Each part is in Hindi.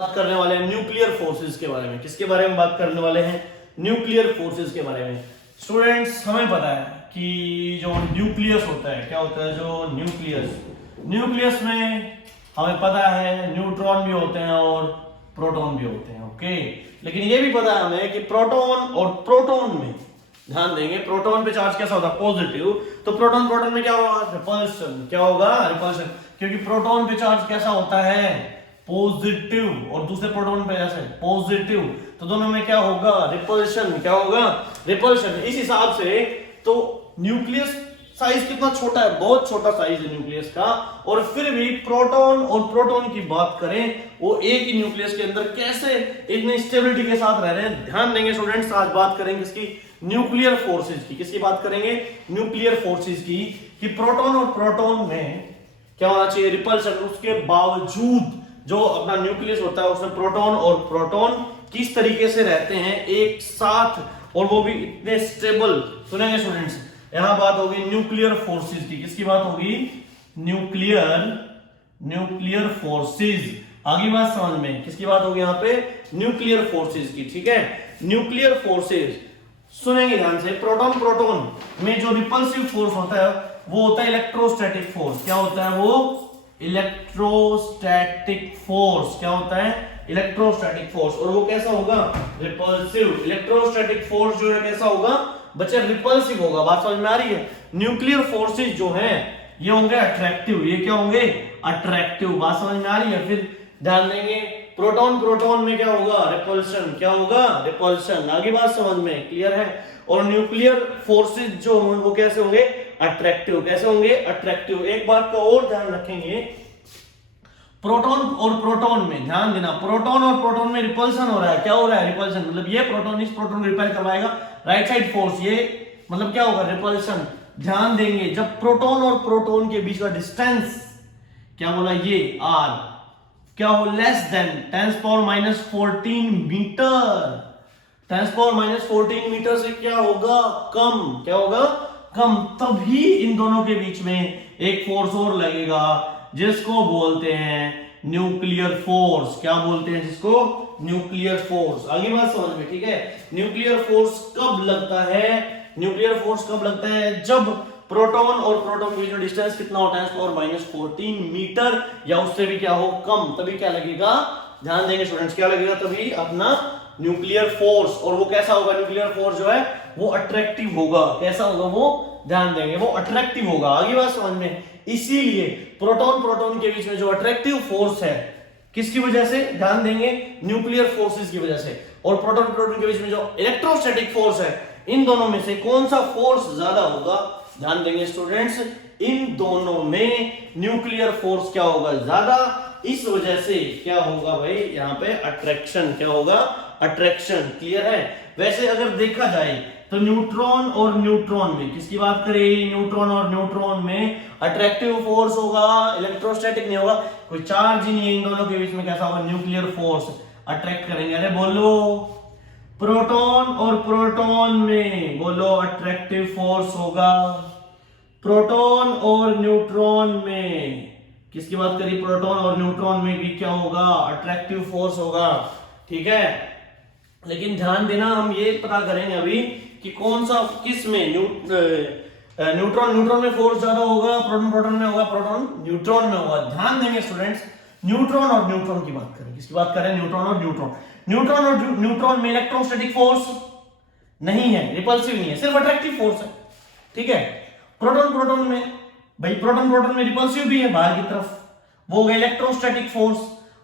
बात करने वाले हैं न्यूक्लियर फोर्सेस के बारे में। किसके बारे में बात करने वाले हैं? न्यूक्लियर फोर्सेस के बारे में। स्टूडेंट्स, हमें पता है कि जो न्यूक्लियस होता है, क्या होता है जो न्यूक्लियस में हमें पता है न्यूट्रॉन भी होते हैं और प्रोटॉन भी होते हैं। ओके, लेकिन ये भी पता है हमें कि प्रोटॉन और प्रोटॉन में, ध्यान देंगे, प्रोटॉन पे चार्ज कैसा होता है? पॉजिटिव। तो प्रोटॉन में क्या होगा? रिपल्शन। क्या होगा? रिपल्शन, क्योंकि प्रोटॉन पे चार्ज कैसा होता है? पॉजिटिव, और दूसरे प्रोटॉन पे ऐसे पॉजिटिव, तो दोनों में क्या होगा? रिपल्शन। क्या होगा? रिपल्शन। इस हिसाब से तो न्यूक्लियस साइज कितना छोटा है, बहुत छोटा साइज है न्यूक्लियस का, और फिर भी प्रोटॉन और प्रोटॉन की बात करें, वो एक ही न्यूक्लियस के अंदर कैसे इतनी स्टेबिलिटी के साथ रह रहे हैं। ध्यान देंगे स्टूडेंट्स, आज बात करेंगे इसकी न्यूक्लियर फोर्सेज की। किसकी बात करेंगे? न्यूक्लियर फोर्सेज की, कि प्रोटॉन और प्रोटॉन में क्या होना चाहिए? रिपल्शन। उसके बावजूद जो अपना न्यूक्लियस होता है उसमें प्रोटॉन और प्रोटॉन किस तरीके से रहते हैं एक साथ, और वो भी इतने स्टेबल। सुनेंगे स्टूडेंट्स, यहां बात होगी न्यूक्लियर फोर्सेज की। किसकी बात होगी? Nuclear forces. आगे बात समझ में, किसकी बात होगी यहाँ पे? न्यूक्लियर फोर्सेज की। ठीक है, न्यूक्लियर फोर्सेज सुनेंगे ध्यान से। प्रोटॉन में जो रिपल्सिव फोर्स होता है वो होता है इलेक्ट्रोस्टैटिक फोर्स। क्या होता है वो? Electrostatic force. क्या होता है? Electrostatic force. और वो कैसा होगा? रिपल्सिव। इलेक्ट्रोस्टैटिक फोर्स जो है कैसा होगा बच्चे? रिपल्सिव होगा। बात समझ में आ रही है? न्यूक्लियर फोर्सेज जो है ये होंगे अट्रैक्टिव। ये क्या होंगे? अट्रैक्टिव। बात समझ में आ रही है? फिर ध्यान देंगे, प्रोटॉन में क्या होगा? रिपल्शन। क्या होगा? रिपल्शन। आगे बात समझ में क्लियर है? और न्यूक्लियर फोर्सेज जो होंगे वो कैसे होंगे? अट्रैक्टिव। कैसे होंगे? अट्रैक्टिव। एक बात का और ध्यान रखेंगे, प्रोटॉन और प्रोटॉन में ध्यान देना, प्रोटॉन और प्रोटॉन में रिपल्शन हो रहा है। क्या हो रहा है? रिपल्शन। मतलब ये प्रोटॉन इस प्रोटॉन को रिपेल करवाएगा, राइट साइड फोर्स, ये मतलब क्या होगा? रिपल्शन। ध्यान देंगे, जब प्रोटॉन और प्रोटॉन के बीच का डिस्टेंस, क्या बोला? ये आर, क्या हो? Less than 10⁻⁻14 metre. 10⁻⁻14 मीटर से क्या होगा? कम। क्या होगा? कम। तभी इन दोनों के बीच में एक फोर्स और लगेगा जिसको बोलते हैं न्यूक्लियर फोर्स। क्या बोलते हैं जिसको? Nuclear force. आगे बात समझ में, ठीक है? न्यूक्लियर फोर्स कब लगता है? न्यूक्लियर फोर्स कब लगता है? जब प्रोटॉन और प्रोटॉन के बीच में डिस्टेंस कितना हो? 10⁻⁻14 मीटर या उससे भी क्या हो? कम। तभी क्या लगेगा? ध्यान देंगे स्टूडेंट्स, क्या लगेगा? तभी अपना न्यूक्लियर फोर्स। और वो कैसा होगा? न्यूक्लियर फोर्स जो है वो अट्रैक्टिव होगा। कैसा होगा वो? ध्यान देंगे, वो अट्रैक्टिव होगा। आगे बात समझ में, इसीलिए प्रोटॉन के बीच में जो अट्रैक्टिव फोर्स है, किसकी वजह से? ध्यान देंगे, न्यूक्लियर फोर्सेस की वजह से। और प्रोटॉन के बीच में जो इलेक्ट्रोस्टैटिक फोर्स है, इन दोनों में से कौन सा फोर्स ज्यादा होगा? ध्यान देंगे स्टूडेंट्स, इन दोनों में न्यूक्लियर फोर्स क्या होगा? ज्यादा। इस वजह से क्या होगा भाई? यहाँ पे अट्रैक्शन। क्या होगा? अट्रैक्शन। क्लियर है? वैसे अगर देखा जाए तो न्यूट्रॉन और न्यूट्रॉन में, किसकी बात करें? न्यूट्रॉन और न्यूट्रॉन में अट्रैक्टिव फोर्स होगा, इलेक्ट्रोस्टैटिक नहीं होगा। कोई चार्ज ही नहीं है इन दोनों के बीच में, कैसा होगा? न्यूक्लियर फोर्स अट्रैक्ट करेंगे। अरे बोलो, प्रोटॉन और प्रोटॉन में बोलो अट्रैक्टिव फोर्स होगा। प्रोटॉन और न्यूट्रॉन में किसकी बात करी? प्रोटॉन और न्यूट्रॉन में भी क्या होगा? अट्रैक्टिव फोर्स होगा। ठीक है, लेकिन ध्यान देना, हम ये पता करेंगे अभी कि कौन सा किस में न्यूट्रॉन में फोर्स ज्यादा होगा, प्रोटॉन में होगा, प्रोटॉन न्यूट्रॉन में होगा। ध्यान देंगे स्टूडेंट्स, न्यूट्रॉन और न्यूट्रॉन की बात करें। किसकी बात करें? न्यूट्रॉन और न्यूट्रॉन में इलेक्ट्रोस्टैटिक फोर्स नहीं है, रिपल्सिव नहीं है, सिर्फ अट्रैक्टिव फोर्स है। ठीक है, प्रोटॉन में भाई, प्रोटॉन में रिपल्सिव भी है बाहर की तरफ, वो होगा इलेक्ट्रोस्टैटिक फोर्स।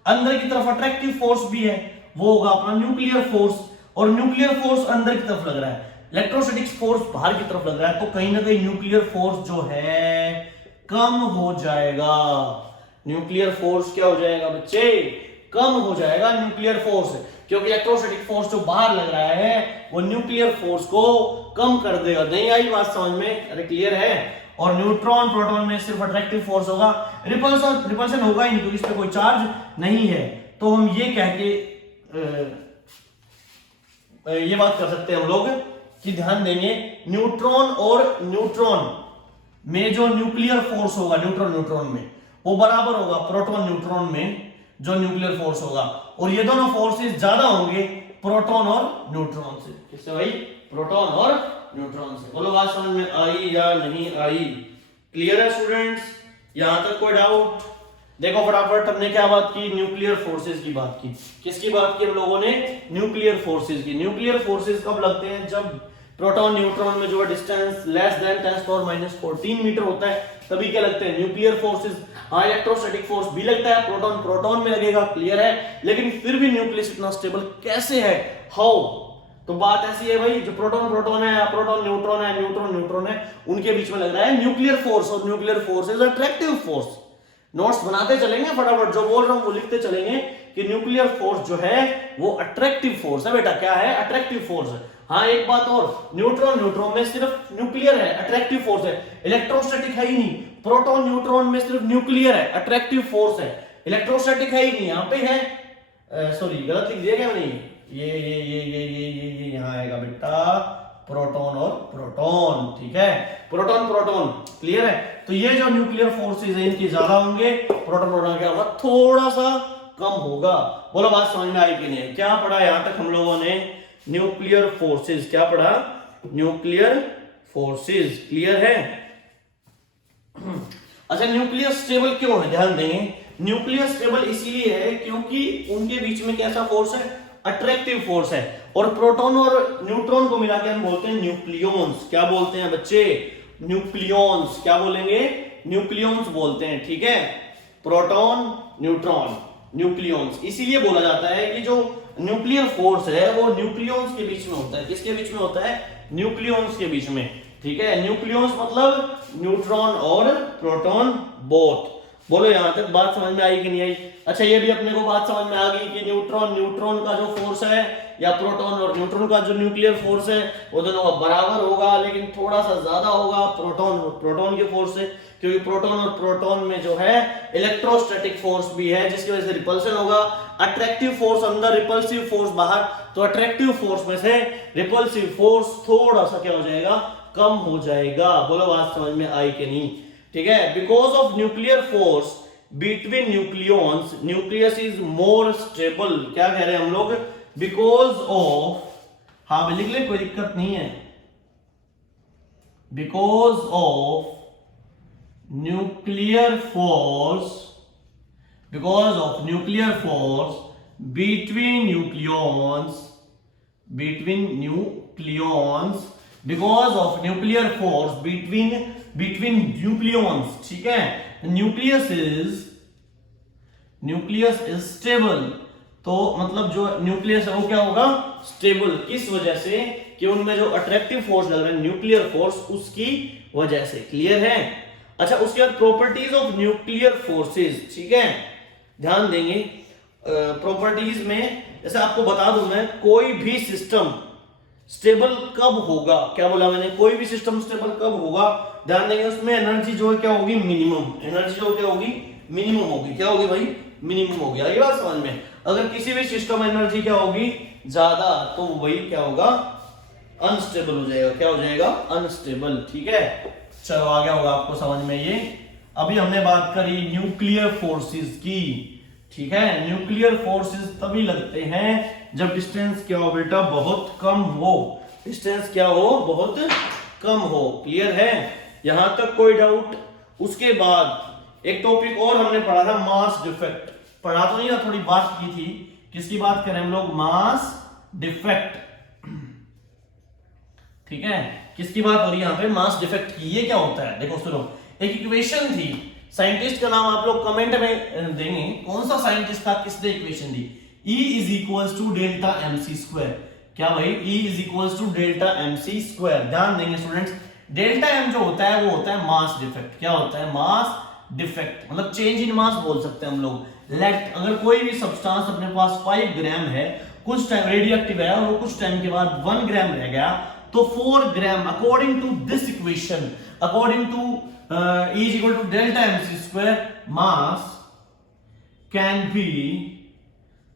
अंदर की तरफ अट्रैक्टिव फोर्स भी है, वो होगा अपना न्यूक्लियर फोर्स। और न्यूक्लियर फोर्स अंदर की तरफ लग रहा है, इलेक्ट्रोस्टैटिक फोर्स बाहर की तरफ लग रहा है, तो कहीं ना कहीं न्यूक्लियर फोर्स जो है कम हो जाएगा। न्यूक्लियर फोर्स क्या हो जाएगा बच्चे? कम हो जाएगा न्यूक्लियर फोर्स, क्योंकि इलेक्ट्रोस्टैटिक फोर्स जो बाहर लग रहा है वो न्यूक्लियर फोर्स को कम कर देगा। नहीं आई बात समझ में? अरे क्लियर है? और न्यूट्रॉन प्रोटॉन में सिर्फ अट्रैक्टिव फोर्स होगा, रिपल्शन होगा ही नहीं, क्योंकि इस पे कोई चार्ज नहीं है। तो हम ये कह के ये बात कर सकते हैं हम लोग कि ध्यान देंगे, न्यूट्रॉन और न्यूट्रॉन में जो न्यूक्लियर फोर्स होगा न्यूट्रॉन में वो बराबर होगा प्रोटॉन न्यूट्रॉन में जो न्यूक्लियर फोर्स होगा। और ये दोनों फोर्सेस ज्यादा होंगे प्रोटॉन और न्यूट्रॉन से। किससे भाई? प्रोटॉन और न्यूट्रॉन से। बोलो बात समझ में आई या नहीं आई? क्लियर है स्टूडेंट्स? यहां तक कोई डाउट? देखो फटाफट, हमने क्या बात की? न्यूक्लियर फोर्सेस की बात की। किसकी बात की हम लोगों ने? न्यूक्लियर फोर्सेस की। न्यूक्लियर फोर्सेस कब लगते हैं? जब प्रोटॉन न्यूट्रॉन में जो डिस्टेंस लेस देन 10⁻⁻14 मीटर होता है, तभी क्या लगते हैं? Nuclear forces. हाँ, इलेक्ट्रोस्टैटिक फोर्स भी लगता है, प्रोटॉन प्रोटॉन में लगेगा, क्लियर है। लेकिन फिर भी न्यूक्लियस इतना स्टेबल कैसे है? हाउ? तो बात ऐसी है भाई, जो प्रोटॉन प्रोटॉन है, प्रोटॉन न्यूट्रॉन है, न्यूट्रॉन न्यूट्रॉन है, उनके बीच में लग रहा है न्यूक्लियर फोर्स। और nuclear force is attractive force. Notes बनाते चलेंगे फटाफट, जो बोल रहा हूं वो लिखते चलेंगे कि न्यूक्लियर फोर्स जो है वो अट्रैक्टिव फोर्स है बेटा। क्या है? अट्रैक्टिव फोर्स है। हाँ, एक बात और, न्यूट्रॉन न्यूट्रॉन में सिर्फ न्यूक्लियर है, अट्रैक्टिव फोर्स है, इलेक्ट्रोस्टैटिक है ही नहीं। प्रोटॉन न्यूट्रॉन में सिर्फ न्यूक्लियर है, अट्रैक्टिव फोर्स है, इलेक्ट्रोस्टैटिक है ही नहीं। यहाँ पे है, सॉरी गलत लिख दिया क्या मैंने? ये यहाँ आएगा बेटा, प्रोटॉन और प्रोटॉन, ठीक है, प्रोटॉन प्रोटॉन, क्लियर है। तो ये जो न्यूक्लियर फोर्सेस है इनके ज्यादा होंगे, प्रोटॉन प्रोटॉन क्या होगा? थोड़ा सा कम होगा। बोलो बात समझ में आई कि नहीं? क्या पढ़ा यहां तक हम लोगों ने? Nuclear forces. क्या पढ़ा? न्यूक्लियर फोर्सेस, क्लियर है। अच्छा, न्यूक्लियर स्टेबल क्यों है? ध्यान देंगे, न्यूक्लियर स्टेबल इसीलिए है क्योंकि उनके बीच में कैसा फोर्स है? अट्रैक्टिव फोर्स है। और प्रोटॉन और न्यूट्रॉन को मिलाकर हम बोलते हैं न्यूक्लियॉन्स। क्या बोलते हैं बच्चे? न्यूक्लियॉन्स। क्या बोलेंगे? न्यूक्लियॉन्स बोलते हैं, ठीक है। Proton neutron, nucleons. इसीलिए बोला जाता है कि जो न्यूक्लियर फोर्स है वो न्यूक्लियॉन्स के बीच में होता है। किसके बीच में होता है? न्यूक्लियॉन्स के बीच में, ठीक है। न्यूक्लियॉन्स मतलब न्यूट्रॉन और प्रोटॉन बोथ। बोलो यहां तक बात समझ में आई कि नहीं आई? अच्छा, ये भी अपने को बात समझ में आ गई कि न्यूट्रॉन का जो फोर्स है या प्रोटॉन और न्यूट्रॉन का जो न्यूक्लियर फोर्स है वो दोनों का बराबर होगा, लेकिन थोड़ा सा ज्यादा होगा प्रोटॉन के फोर्स से, क्योंकि प्रोटॉन और प्रोटॉन में जो है इलेक्ट्रोस्टैटिक फोर्स भी है, जिसकी वजह से रिपल्शन होगा। अट्रैक्टिव फोर्स अंदर, रिपल्सिव फोर्स बाहर। तो अट्रैक्टिव फोर्स में से रिपल्सिव फोर्स थोड़ा सा क्या हो जाएगा? कम हो जाएगा। बोलो बात समझ में आई कि नहीं? ठीक है। Because of nuclear force between nucleons, nucleus is more stable. क्या कह रहे हैं हम लोग? बिकॉज ऑफ, हाँ लिख ले, कोई दिक्कत नहीं है। Because of nuclear force, because of nuclear force between nucleons, because of nuclear force between nucleons, ठीक है। Nucleus is stable. तो मतलब जो न्यूक्लियस है वो क्या होगा? स्टेबल। किस वजह से? कि उनमें जो अट्रैक्टिव फोर्स लग रहा है न्यूक्लियर फोर्स, उसकी वजह से, क्लियर है। अच्छा, उसके बाद प्रॉपर्टीज ऑफ न्यूक्लियर फोर्सेस, ठीक है, ध्यान देंगे। प्रॉपर्टीज में जैसे आपको बता दूं मैं, कोई भी सिस्टम स्टेबल कब होगा? क्या बोला मैंने? कोई भी सिस्टम स्टेबल कब होगा? ध्यान देंगे, उसमें एनर्जी जो है क्या होगी? मिनिमम। एनर्जी जो क्या होगी? मिनिमम होगी। क्या होगी भाई? मिनिमम होगी। आई बात समझ में? अगर किसी भी सिस्टम में एनर्जी क्या होगी? ज्यादा, तो वही क्या होगा? अनस्टेबल हो जाएगा। क्या हो जाएगा? अनस्टेबल, ठीक है। चलो आ गया होगा आपको समझ में ये। अभी हमने बात करी न्यूक्लियर फोर्सेस की, ठीक है। न्यूक्लियर फोर्सेस तभी लगते हैं जब डिस्टेंस क्या हो बेटा? बहुत कम हो। डिस्टेंस क्या हो? बहुत कम हो, क्लियर है। यहां तक कोई डाउट? उसके बाद एक टॉपिक और हमने पढ़ा था, मास डिफेक्ट। पढ़ा तो नहीं था, थोड़ी बात की थी। किसकी बात करें हम लोग? मास डिफेक्ट, ठीक है। किसकी बात हो रही है यहाँ पे? मास डिफेक्ट की। ये क्या होता है? देखो सुनो, एक इक्वेशन थी, साइंटिस्ट का नाम आप लोग कमेंट में देंगे, कौन सा साइंटिस्ट था, किसने इक्वेशन दी? E is equals to delta mc square. क्या भाई? E is equals to delta mc square. ध्यान देंगे स्टूडेंट्स, डेल्टा m जो होता है वो होता है मास डिफेक्ट। क्या होता है? मास डिफेक्ट, मतलब चेंज इन मास बोल सकते हैं हम लोग। लेट, अगर कोई भी सब्सटेंस अपने पास 5 ग्राम है, कुछ टाइम रेडियोएक्टिव है, और वो कुछ टाइम के बाद 1 ग्राम रह गया, तो 4 gram, according to this equation, according to E is equal to delta mc square, mass can be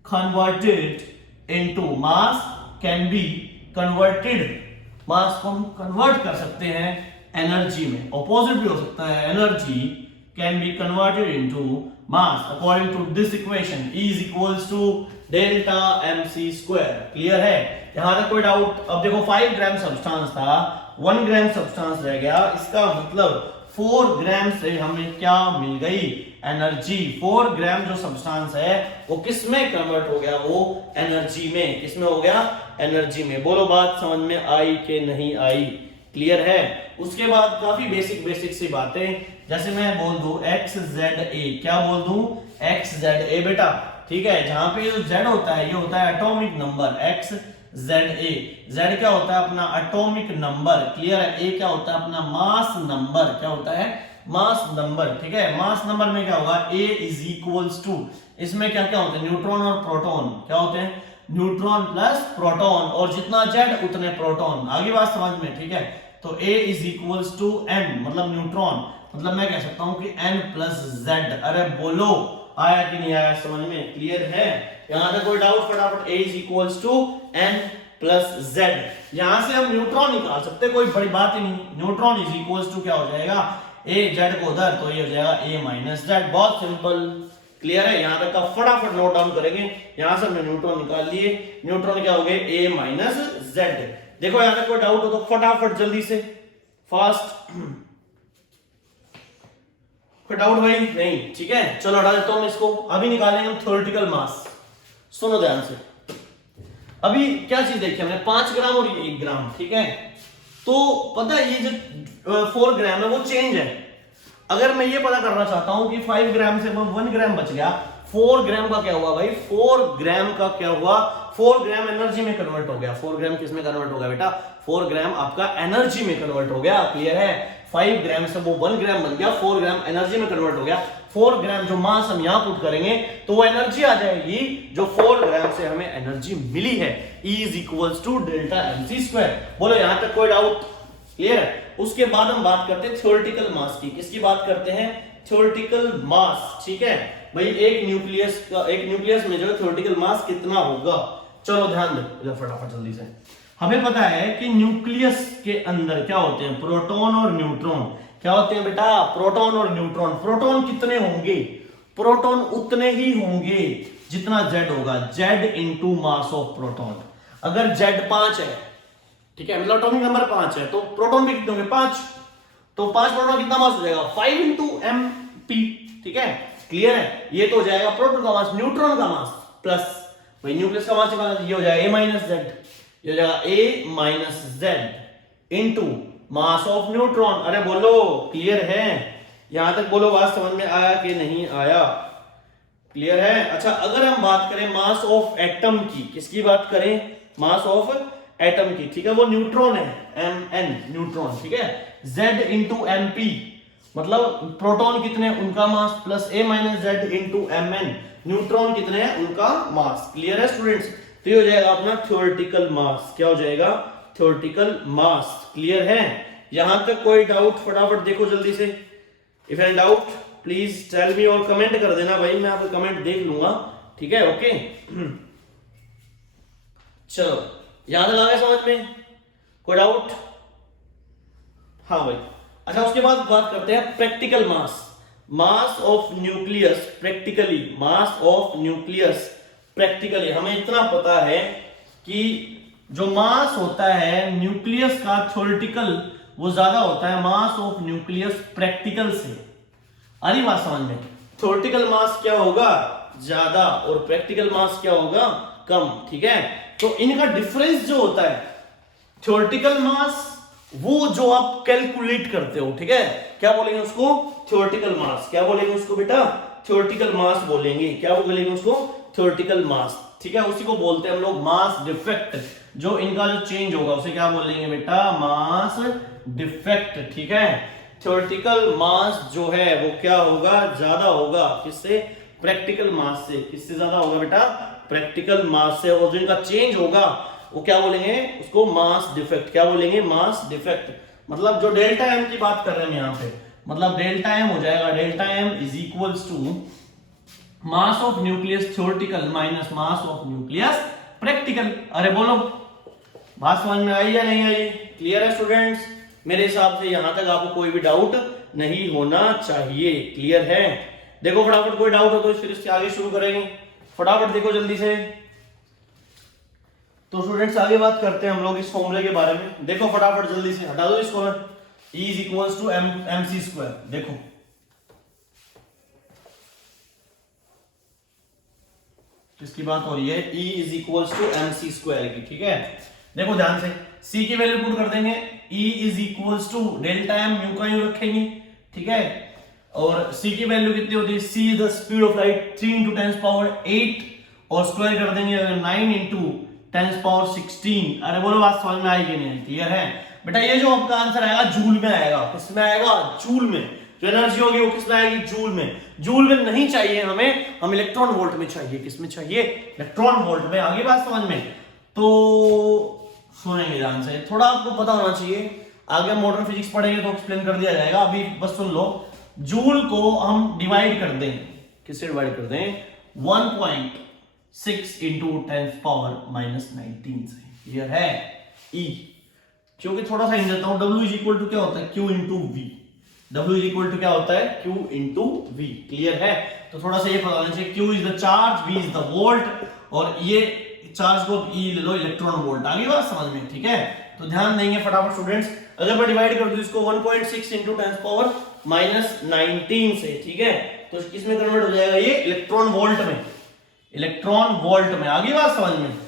converted into, mass can be converted, मास को हम कन्वर्ट कर सकते हैं एनर्जी में। ऑपोजिट भी हो सकता है, energy can be converted into mass according to this equation. E is equals to delta mc square. Clear है? यहां तक कोई डाउट? अब देखो 5 ग्राम सब्सटेंस था, 1 ग्राम सब्सटेंस रह गया, इसका मतलब 4 ग्राम से हमें क्या मिल गई? एनर्जी। 4 ग्राम जो सब्सटेंस है वो किस में कन्वर्ट हो गया? वो एनर्जी में। किसमें हो गया? एनर्जी में। बोलो बात समझ में आई कि नहीं आई? क्लियर है? उसके बाद काफी बेसिक सी बातें, जैसे मैं बोल दूं एक्स जेड ए, क्या बोल दूं? एक्स जेड ए बेटा, ठीक है? जहां पे जो जेड होता है ये होता है atomic number, x Z A. Z क्या होता है? अपना एटॉमिक नंबर। क्लियर है? ए क्या होता है? अपना मास नंबर। क्या होता है? Mass number. ठीक है? मास नंबर में क्या होगा? ए इज इक्वल्स टू, इसमें क्या क्या होते हैं? न्यूट्रॉन और प्रोटॉन। क्या होते हैं? न्यूट्रॉन प्लस प्रोटॉन, और जितना जेड उतने प्रोटॉन। आगे बात समझ में? ठीक है? तो A is equals to n, मतलब न्यूट्रॉन, मतलब मैं कह सकता हूं कि n प्लस जेड। अरे बोलो आया कि नहीं आया समझ में? क्लियर है? यहां तक कोई डाउट? फटाफट A is equals to n plus Z. यहां से हम न्यूट्रॉन निकाल सकते, कोई बड़ी बात ही नहीं। न्यूट्रॉन इज इक्वल्स टू क्या हो जाएगा? A जेड को उधर, तो ये हो जाएगा A माइनस जेड। बहुत सिंपल। क्लियर है? यहां तक का फटाफट नोट डाउन करेंगे। यहां से हमने न्यूट्रॉन निकाल लिए। न्यूट्रॉन क्या हो गए? A minus Z. देखो यहां तक कोई डाउट हो तो फटाफट जल्दी से, फास्ट। कोई डाउट भाई? नहीं? ठीक है, चलो हटा देता हूं इसको। अभी निकालेंगे हम थ्योरेटिकल मास। सुनो ध्यान से। अभी क्या चीज देखी हमने? 5 ग्राम और 1 ग्राम। ठीक है? तो पता है ये जो 4 ग्राम है वो चेंज है। अगर मैं ये पता करना चाहता हूं कि 5 ग्राम से 1 ग्राम बच गया, 4 ग्राम का क्या हुआ भाई? 4 ग्राम का क्या हुआ? 4 ग्राम एनर्जी में कन्वर्ट हो गया। 4 ग्राम किस में कन्वर्ट हो गया बेटा? 4 ग्राम आपका एनर्जी में कन्वर्ट हो गया। क्लियर है? 5 ग्राम से वो 1 ग्राम बन गया, 4 ग्राम एनर्जी में कन्वर्ट हो गया। 4 ग्राम जो मास हम यहां पुट करेंगे तो वो एनर्जी आ जाएगी जो 4 ग्राम से हमें एनर्जी मिली है। E is equals to delta mc square. बोलो यहां तक कोई डाउट? क्लियर है? उसके बाद हम बात करते हैं थ्योरेटिकल मास की। किसकी बात करते हैं? थ्योरेटिकल मास। ठीक है भाई? एक न्यूक्लियस में जो है थ्योरेटिकल मास कितना होगा? चलो ध्यान दो फटाफट जल्दी से। हमें पता है कि न्यूक्लियस के अंदर क्या होते हैं? प्रोटॉन और न्यूट्रॉन। क्या होते हैं बेटा? प्रोटॉन और न्यूट्रॉन। प्रोटॉन कितने होंगे? प्रोटॉन उतने ही होंगे जितना जेड होगा, Z into mass of proton. अगर जेड 5 है, ठीक है, मतलब एटॉमिक नंबर 5 है, तो प्रोटॉन भी कितने होंगे? 5। तो 5 प्रोटॉन कितना मास हो जाएगा? 5 इंटू mp। ठीक है? क्लियर है? ये तो हो जाएगा प्रोटॉन का मास, न्यूट्रॉन का मास प्लस भाई न्यूक्लियस का मास, ये हो जाएगा A माइनस जेड। ये हो जाएगा A minus Z into mass of neutron. अरे बोलो क्लियर है? यहां तक बोलो बात समझ में आया कि नहीं आया? क्लियर है? अच्छा, अगर हम बात करें मास ऑफ एटम की, किसकी बात करें? मास ऑफ एटम की। ठीक है? वो न्यूट्रॉन है, Mn न्यूट्रॉन। ठीक है? Z इंटू mp, मतलब प्रोटॉन कितने उनका mass, plus A minus Z into Mn, neutron कितने हैं उनका मास। क्लियर है स्टूडेंट्स? तो ये हो जाएगा अपना थ्योरेटिकल मास। क्या हो जाएगा? थ्योरेटिकल मास। क्लियर है? यहां तक कोई डाउट? फटाफट देखो जल्दी से। If any doubt please tell me, और कमेंट कर देना भाई, मैं आपका कमेंट देख लूंगा। ठीक है? ओके चलो यहां तक आ गया समझ में? कोई डाउट? हाँ भाई। अच्छा, उसके बाद बात करते हैं practical mass. Mass of nucleus practically, mass of nucleus practically. हमें इतना पता है कि जो मास होता है न्यूक्लियस का थ्योरेटिकल, वो ज्यादा होता है मास ऑफ न्यूक्लियस प्रैक्टिकल से। आ रही बात समझ में? थ्योरेटिकल मास क्या होगा? ज्यादा, और प्रैक्टिकल मास क्या होगा? कम। ठीक है? तो इनका डिफरेंस जो होता है, थ्योरेटिकल मास वो जो आप कैलकुलेट करते हो, ठीक है, क्या बोलेंगे उसको? थ्योरेटिकल मास। क्या बोलेंगे उसको बेटा? थ्योरेटिकल मास बोलेंगे। क्या बोलेंगे उसको? थ्योरेटिकल मास। ठीक है? उसी को बोलते हैं हम लोग मास डिफेक्ट। जो इनका जो चेंज होगा उसे क्या बोलेंगे बेटा? Mass defect. ठीक है? थ्योरेटिकल मास जो है वो क्या होगा? ज्यादा होगा। किससे? प्रैक्टिकल मास से। किससे ज्यादा होगा बेटा? प्रैक्टिकल मास से। और जो इनका चेंज होगा वो क्या बोलेंगे उसको? Mass defect. क्या बोलेंगे? Mass defect. मतलब जो डेल्टा एम की बात कर रहे हैं यहां पे, मतलब डेल्टा एम हो जाएगा, delta M is equals to mass of nucleus theoretical minus mass of nucleus practical. अरे बोलो बात समझ में आई या नहीं आई? क्लियर है स्टूडेंट्स? मेरे हिसाब से यहां तक आपको कोई भी डाउट नहीं होना चाहिए। क्लियर है? देखो फटाफट, कोई डाउट हो तो फिर इससे आगे शुरू करेंगे। फटाफट देखो जल्दी से। तो स्टूडेंट्स आगे बात करते हैं हम लोग इस फॉर्मूले के बारे में। देखो फटाफट जल्दी से हटा दो इसको। E is equals to M C square. देखो किसकी बात हो रही है? E is equals to M C square की। ठीक है, देखो ध्यान से, C की वैल्यू पुट कर देंगे। E is equals to delta M, mu का यू रखेंगे। ठीक है, और C की वैल्यू कितनी होती है? C the speed of light 3 into 10 power 8 और स्क्वायर कर देंगे 9 इंटू 10 पावर 16। अरे बोलो बात समझ में आएगी नहीं? क्लियर है बेटा? ये जो आपका आंसर आएगा जूल में आएगा। किसमें आएगा? जूल में। जो एनर्जी होगी वो किसमें आएगी? जूल में। जूल में नहीं चाहिए हमें, हम इलेक्ट्रॉन वोल्ट में चाहिए। किसमें चाहिए? इलेक्ट्रॉन वोल्ट में। आगे बात समझ में? तो सुनेंगे ध्यान से, थोड़ा आपको पता होना चाहिए। आगे मॉडर्न फिजिक्स पढ़ेंगे तो एक्सप्लेन कर दिया जाएगा, अभी बस सुन लो। जूल को हम डिवाइड कर दें, किससे डिवाइड कर दें? 1.6 इंटू 10 पावर माइनस 19 से। क्लियर है? E, क्योंकि थोड़ा सा हिंट देता हूं, W इज इक्वल टू क्या होता है? Q into V। W is equal to क्या होता है? Q into V। क्लियर है? तो थोड़ा सा ये पता होना चाहिए, Q is the charge, V is the volt, और ये चार्ज को E ले लो, इलेक्ट्रॉन वोल्ट। आगे बात समझ में? ठीक है, तो ध्यान देंगे फटाफट स्टूडेंट्स। अगर मैं डिवाइड कर दूं इसको 1.6 इंटू 10 पावर माइनस 19 से, ठीक है, तो किसमें कन्वर्ट हो जाएगा? ये इलेक्ट्रॉन वोल्ट में। इलेक्ट्रॉन वोल्ट में। आगे बात समझ में?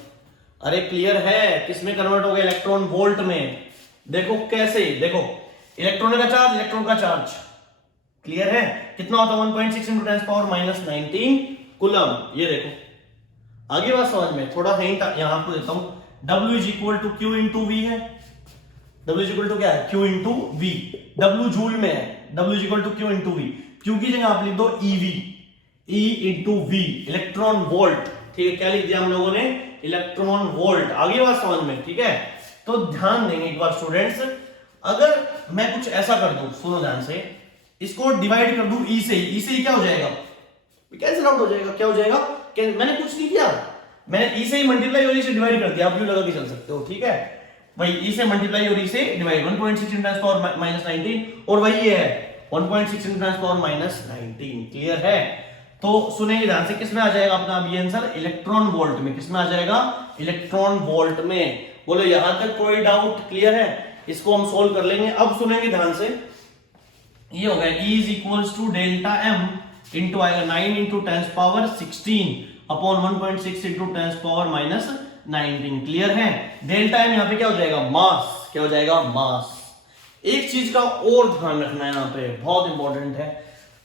अरे क्लियर है? किसमें कन्वर्ट हो गया? इलेक्ट्रॉन वोल्ट में। देखो कैसे, देखो इलेक्ट्रॉन का चार्ज, इलेक्ट्रॉन का चार्ज। क्लियर है? कितना होता है? 1.6 इंटू 10 पावर माइनस 19 कूलम। ये देखो, आगे बात समझ में? थोड़ा हिंट यहां आपको देता हूं। W is equal to Q into V है। W इज इक्वल टू क्या है? Q into V। W joule में है। W is equal to Q into V। Q की जगह आप लिख दो EV, E into V, electron volt. ठीक है, क्या लिख दिया हम लोगों ने? Electron volt. आगे बात समझ में? ठीक है, तो ध्यान देंगे एक बार स्टूडेंट्स। अगर मैं कुछ ऐसा कर दूं, सुनो ध्यान से, इसको डिवाइड कर दूं E से ही। E से ही क्या हो जाएगा? कैंसिल आउट हो जाएगा। क्या हो जाएगा? मैंने कुछ नहीं किया, मैंने E से ही मल्टीप्लाई और E से डिवाइड कर दिया। आप भी लगा के चल सकते हो। ठीक है भाई, E से मल्टीप्लाई और E से डिवाइड, 1.6 इंटू 10 पावर माइनस 19, और वही है 1.6 इंटू 10 पावर माइनस 19। क्लियर है? तो सुनेंगे ध्यान से, किसमें आ जाएगा अपना अब ये आंसर? इलेक्ट्रॉन वोल्ट में। किसमें आ जाएगा? इलेक्ट्रॉन वोल्ट में। बोलो यहां तक कोई डाउट? क्लियर है? इसको हम सोल्व कर लेंगे। अब सुनेंगे ध्यान से, ये हो गया E is equals to delta M into आएगा 9 into 10 power 16 upon 1.6 into 10 power minus 19। Clear है? डेल्टा एम यहाँ पे क्या हो जाएगा? मास। क्या हो जाएगा? मास। एक चीज का और ध्यान रखना है यहाँ पे, बहुत इंपॉर्टेंट है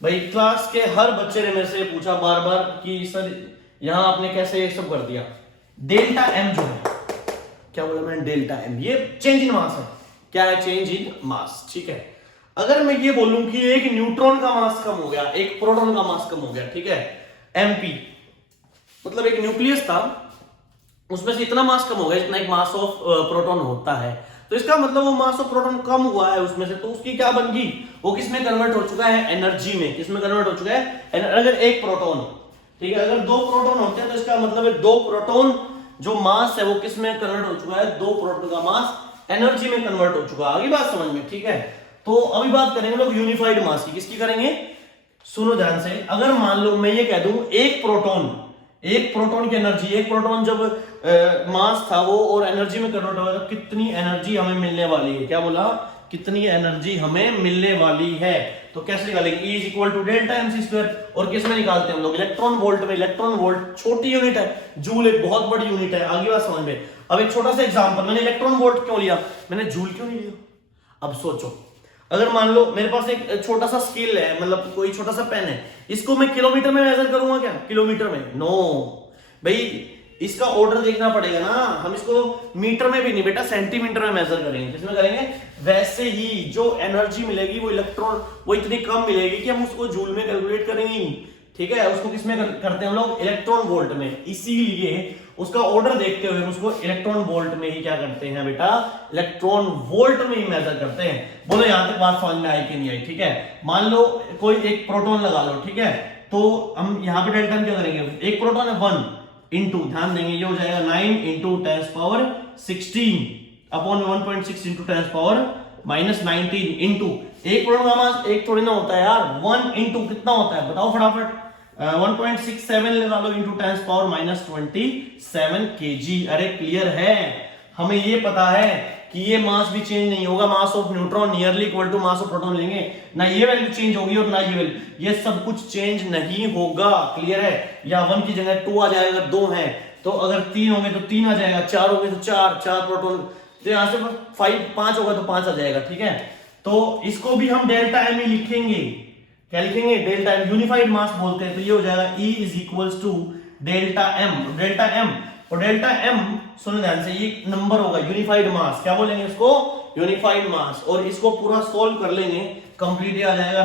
भाई। क्लास के हर बच्चे ने मेरे से पूछा बार बार कि सर यहां आपने कैसे ये सब कर दिया। डेल्टा एम जो है, क्या बोला मैंने? डेल्टा एम, ये चेंज इन मास है। क्या है? चेंज इन मास। ठीक है, अगर मैं ये बोलूं कि एक न्यूट्रॉन का मास कम हो गया, एक प्रोटॉन का मास कम हो गया, ठीक है, MP, मतलब एक न्यूक्लियस था, उसमें से इतना मास कम हो गया जितना एक मास ऑफ प्रोटॉन होता है, तो इसका मतलब वो मास ऑफ प्रोटॉन कम हुआ है उसमें से, तो उसकी क्या बन गई? वो किसमें कन्वर्ट हो चुका है? एनर्जी में। किसमें कन्वर्ट हो चुका है? अगर एक प्रोटॉन, ठीक है, अगर दो प्रोटॉन होते हैं तो इसका मतलब है दो प्रोटॉन जो मास है वो किसमें कन्वर्ट हो चुका है? दो प्रोटॉन का मास एनर्जी में कन्वर्ट हो चुका है। आगे बात समझ में? ठीक है, तो अभी बात करेंगे लोग यूनिफाइड मास की। किसकी करेंगे? सुनो ध्यान से, अगर मान लो मैं ये कह दूं एक प्रोटॉन की एनर्जी, एक प्रोटॉन जब मास था वो और एनर्जी में कन्वर्ट होगा, तो कितनी एनर्जी हमें मिलने वाली है? क्या बोला? कितनी एनर्जी हमें मिलने वाली है? तो कैसे निकालेंगे? E is equal to delta M C square, और किसमें निकालते हैं हम लोग? इलेक्ट्रॉन वोल्ट में। इलेक्ट्रॉन वोल्ट छोटी यूनिट है, जूल एक बहुत बड़ी यूनिट है। आगे बात समझ में? अब एक छोटा सा एग्जांपल, मैंने इलेक्ट्रॉन वोल्ट क्यों लिया, मैंने जूल क्यों नहीं लिया? अब सोचो, अगर मान लो मेरे पास एक छोटा सा स्केल है, मतलब कोई छोटा सा पेन है, इसको मैं किलोमीटर में मेजर करूंगा क्या? किलोमीटर में? नो भाई, इसका ऑर्डर देखना पड़ेगा ना। हम इसको मीटर में भी नहीं बेटा, सेंटीमीटर में मेजर करेंगे। किसमें करेंगे? वैसे ही जो एनर्जी मिलेगी वो इलेक्ट्रॉन, वो इतनी कम मिलेगी कि हम उसको जूल में कैलकुलेट करेंगे। ठीक है, उसको किसमें करते हैं हम लोग? इलेक्ट्रॉन वोल्ट में। इसीलिए उसका ऑर्डर देखते हुए उसको इलेक्ट्रॉन वोल्ट में ही क्या करते हैं बेटा? इलेक्ट्रॉन वोल्ट में ही मेजर करते हैं। बोलो यहां तक बात समझ में आई कि नहीं आई? ठीक है, मान लो कोई एक प्रोटॉन लगा लो, ठीक है, तो हम यहाँ पे डेल्टा क्या करेंगे? एक प्रोटॉन है 1 इंटू, ध्यान देंगे ये हो जाएगा 9 into 10 power 16 upon 1.6 into 10 power minus 19 into एक प्रोटॉन का मास एक थोड़ी ना होता है यार, 1 इंटू कितना होता है बताओ फटाफट, 1.67 लगा लो इंटू 10 पावर माइनस 27 kg। अरे क्लियर है, हमें ये पता है कि ये मास भी चेंज नहीं होगा, mass of neutron nearly equal to mass of proton लेंगे, ना ये वैल्यू चेंज होगी और ना ये वैल्यू, ये सब कुछ चेंज नहीं होगा। क्लियर है, या 1 की जगह 2 आ जाएगा, 2 है तो अगर 3 होंगे तो 3 आ जाएगा, 4 होंगे तो 4 प्रोटॉन, तो यहां से 5 होगा तो 5 आ जाएगा। ठीक है, तो इसको भी हम डेल्टा एम ही लिखेंगे, क्या लिखेंगे, डेल्टा एम, यूनिफाइड मास बोलते हैं, तो ये हो जाएगा E is equals to delta M. Delta M और डेल्टा एम सुनो ध्यान से, ये नंबर होगा यूनिफाइड मास, क्या बोलेंगे इसको, यूनिफाइड मास, और इसको पूरा सोल्व कर लेंगे कंप्लीट, आ जाएगा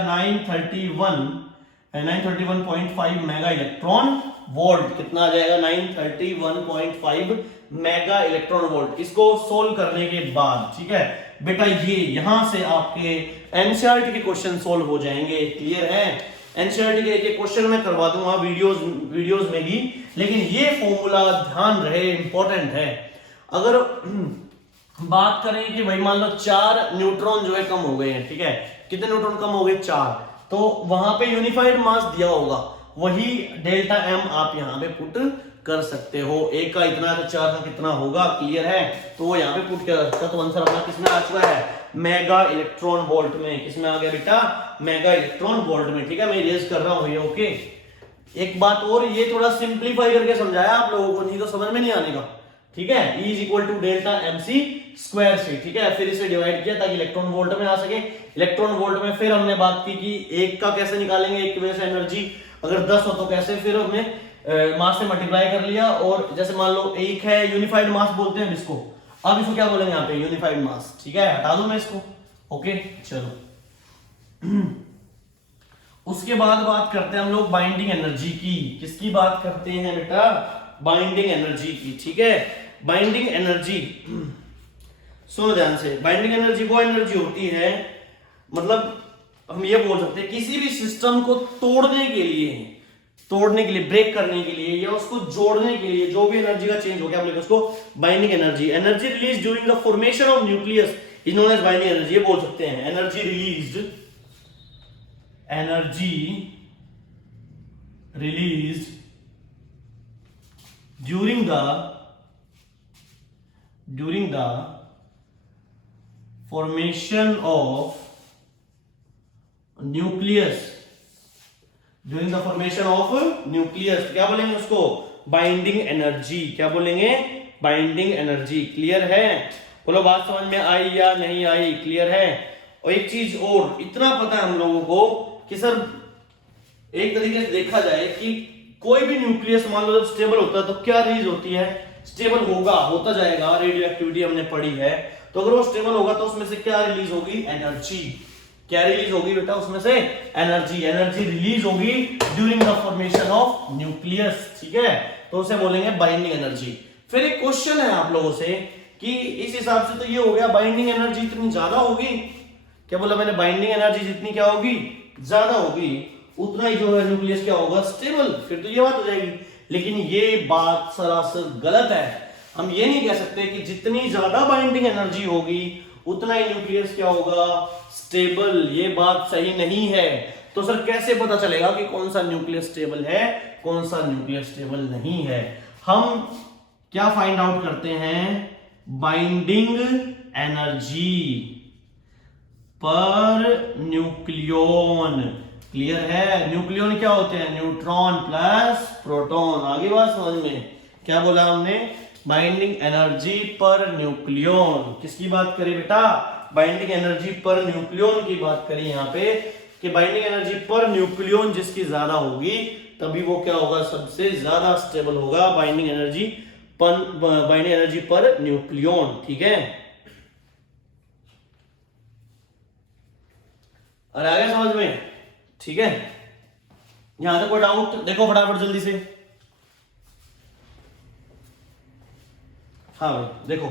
931.5 मेगा इलेक्ट्रॉन वोल्ट। कितना आ जाएगा, 931.5 मेगा इलेक्ट्रॉन वोल्ट, इसको सोल्व करने के बाद। ठीक है बेटा, ये यहां से आपके एनसीईआरटी के क्वेश्चन सोल्व हो जाएंगे। क्लियर है, एनसीईआरटी के एक क्वेश्चन मैं करवा दूंगा वीडियोस में ही, लेकिन ये फॉर्मूला ध्यान रहे इंपॉर्टेंट है। अगर बात करें कि भाई मान लो 4 न्यूट्रॉन जो है कम हो गए हैं, ठीक है, कितने न्यूट्रॉन कम हो गए, 4, तो वहां पे यूनिफाइड मास दिया होगा, वही डेल्टा एम आप यहां पे पुट कर सकते हो। एक का इतना तो 4 का कितना होगा, क्लियर है, तो वो यहाँ पे पुट कर सकता, तो आंसर अपना किसमें आ चुका है, मेगा इलेक्ट्रॉन वोल्ट में। किसमें आ गया बेटा, मेगा इलेक्ट्रॉन वोल्ट में। ठीक है, मैं इरेज कर रहा हूँ ये, ओके। एक बात और, ये थोड़ा सिंप्लीफाई करके समझाया आप लोगों को, नहीं तो समझ में नहीं आने का। ठीक है, E is equal to delta MC square से, ठीक है, फिर इसे डिवाइड किया ताकि इलेक्ट्रॉन वोल्ट में आ सके। इलेक्ट्रॉन वोल्ट में फिर हमने बात की कि एक का कैसे निकालेंगे, एक की वजह से एनर्जी अगर 10 हो तो कैसे, फिर हमने मास से मल्टीप्लाई कर लिया, और जैसे मान लो एक है यूनिफाइड मास बोलते हैं इसको, अब इसको क्या बोलेंगे यहाँ पे, यूनिफाइड मास। ठीक है, हटा दूं मैं इसको, ओके चलो। उसके बाद बात करते हैं हम लोग बाइंडिंग एनर्जी की। किसकी बात करते हैं बेटा, बाइंडिंग एनर्जी की। ठीक है, बाइंडिंग एनर्जी सुनो ध्यान से, बाइंडिंग एनर्जी वो एनर्जी होती है, मतलब हम ये बोल सकते हैं किसी भी सिस्टम को तोड़ने के लिए, ब्रेक करने के लिए, या उसको जोड़ने के लिए जो भी एनर्जी का चेंज हो गया, हम लोग उसको binding energy. Energy release during the formation of nucleus is known as binding energy, ये बोल सकते हैं। Energy released during the formation of nucleus, क्या बोलेंगे उसको, बाइंडिंग एनर्जी। क्या बोलेंगे, बाइंडिंग एनर्जी। क्लियर है, बोलो बात समझ में आई या नहीं आई, क्लियर है। और एक चीज और, इतना पता है हम लोगों को कि सर एक तरीके से देखा जाए कि कोई भी न्यूक्लियस मान लो जब स्टेबल होता है तो क्या रिलीज होती है, स्टेबल होता जाएगा, रेडियो एक्टिविटी हमने पढ़ी है, तो अगर वो स्टेबल होगा तो उसमें से क्या रिलीज होगी, एनर्जी। क्या रिलीज होगी बेटा, उसमें से एनर्जी रिलीज होगी during the formation of nucleus. ठीक है, तो उसे बोलेंगे बाइंडिंग एनर्जी। फिर एक क्वेश्चन है आप लोगों से कि इस हिसाब से तो ये हो गया बाइंडिंग एनर्जी इतनी ज्यादा होगी, क्या बोला मैंने, बाइंडिंग एनर्जी जितनी क्या होगी, ज्यादा होगी, उतना ही जो है न्यूक्लियस क्या होगा, स्टेबल। फिर तो ये बात हो जाएगी, लेकिन ये बात सरासर गलत है। हम ये नहीं कह सकते कि जितनी ज्यादा बाइंडिंग एनर्जी होगी उतना ही न्यूक्लियस क्या होगा, स्टेबल। ये बात सही नहीं है। तो सर कैसे पता चलेगा कि कौन सा न्यूक्लियस स्टेबल है, कौन सा न्यूक्लियस स्टेबल नहीं है। हम क्या फाइंड आउट करते हैं, binding energy per nucleon. Clear है, न्यूक्लियन क्या होते हैं, न्यूट्रॉन प्लस प्रोटॉन। आगे बात समझ में, क्या बोला हमने, बाइंडिंग एनर्जी पर न्यूक्लियन। किसकी बात करें बेटा, बाइंडिंग एनर्जी पर न्यूक्लियन की बात करें यहाँ पे, कि बाइंडिंग एनर्जी पर न्यूक्लियन जिसकी ज्यादा होगी तभी वो क्या होगा, सबसे ज्यादा स्टेबल होगा। Binding energy per nucleon. ठीक है, और आगे समझ में, ठीक है। यहां तक कोई डाउट, देखो फटाफट जल्दी से। हाँ भाई देखो,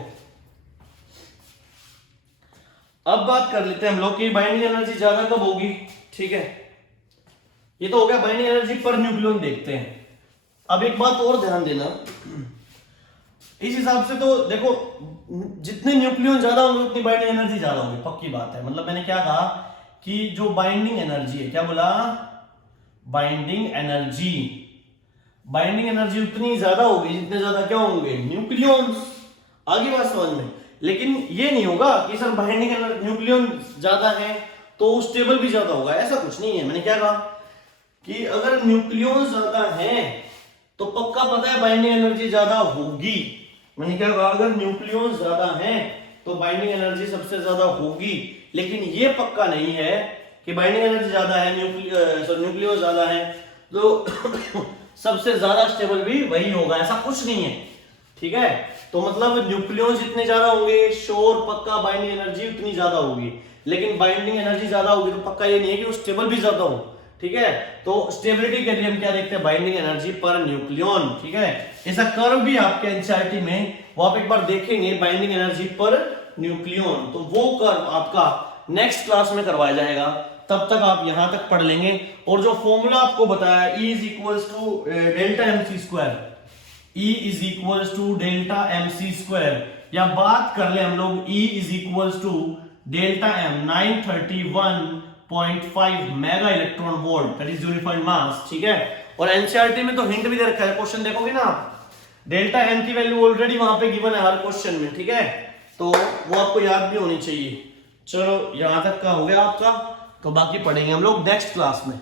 अब बात कर लेते हैं हम लोग कि बाइंडिंग एनर्जी ज्यादा कब होगी। ठीक है, ये तो हो गया बाइंडिंग एनर्जी पर न्यूक्लियन। देखते हैं अब एक बात और ध्यान देना, इस हिसाब से तो देखो जितने न्यूक्लियन ज्यादा होंगे उतनी बाइंडिंग एनर्जी ज्यादा होगी, पक्की बात है। मतलब मैंने क्या कहा कि जो बाइंडिंग एनर्जी है, क्या बोला, बाइंडिंग एनर्जी उतनी ज्यादा होगी जितने ज्यादा क्या होंगे, न्यूक्लियॉन्स। आगे बात समझ में। लेकिन ये नहीं होगा कि सर बाइंडिंग न्यूक्लियॉन ज्यादा है तो स्टेबल भी ज्यादा होगा, ऐसा कुछ नहीं है। मैंने क्या कहा कि अगर न्यूक्लियॉन ज्यादा है तो पक्का पता है बाइंडिंग एनर्जी ज्यादा होगी। मैंने क्या कहा, अगर न्यूक्लियॉन ज्यादा है तो बाइंडिंग एनर्जी सबसे ज्यादा होगी। लेकिन ये पक्का नहीं है कि बाइंडिंग एनर्जी ज्यादा है, न्यूक्लियॉन ज्यादा है तो सबसे ज्यादा स्टेबल भी वही होगा, ऐसा कुछ नहीं है। ठीक है, तो मतलब न्यूक्लियॉन जितने ज्यादा होंगे श्योर पक्का बाइंडिंग एनर्जी उतनी ज्यादा होगी। लेकिन बाइंडिंग एनर्जी ज्यादा होगी तो पक्का ये नहीं है कि वो स्टेबल भी ज्यादा हो। ठीक है, तो स्टेबिलिटी के लिए हम क्या देखते हैं, बाइंडिंग एनर्जी पर न्यूक्लियॉन। ठीक है, ऐसा कर्व भी आपके एनसीईआरटी में वो आप एक बार देखेंगे, बाइंडिंग एनर्जी पर न्यूक्लियॉन। तो वो कर्व आपका नेक्स्ट क्लास में करवाया जाएगा, तब तक आप यहां तक पढ़ लेंगे। और जो फॉर्मूला आपको बताया E is equals to delta MC square, E is equals to delta MC square, या बात कर ले हम लोग E is equals to delta M 931.5 mega electron volt, that is unified mass. ठीक है, और एनसीईआरटी में तो हिंट भी दे रखा है, क्वेश्चन देखोगे ना आप, डेल्टा M की वैल्यू ऑलरेडी वहां पे गिवन है हर क्वेश्चन में। ठीक है, तो वो आपको याद भी होनी चाहिए। चलो यहां तक का हो गया आपका, तो बाकी पढ़ेंगे हम लोग नेक्स्ट क्लास में।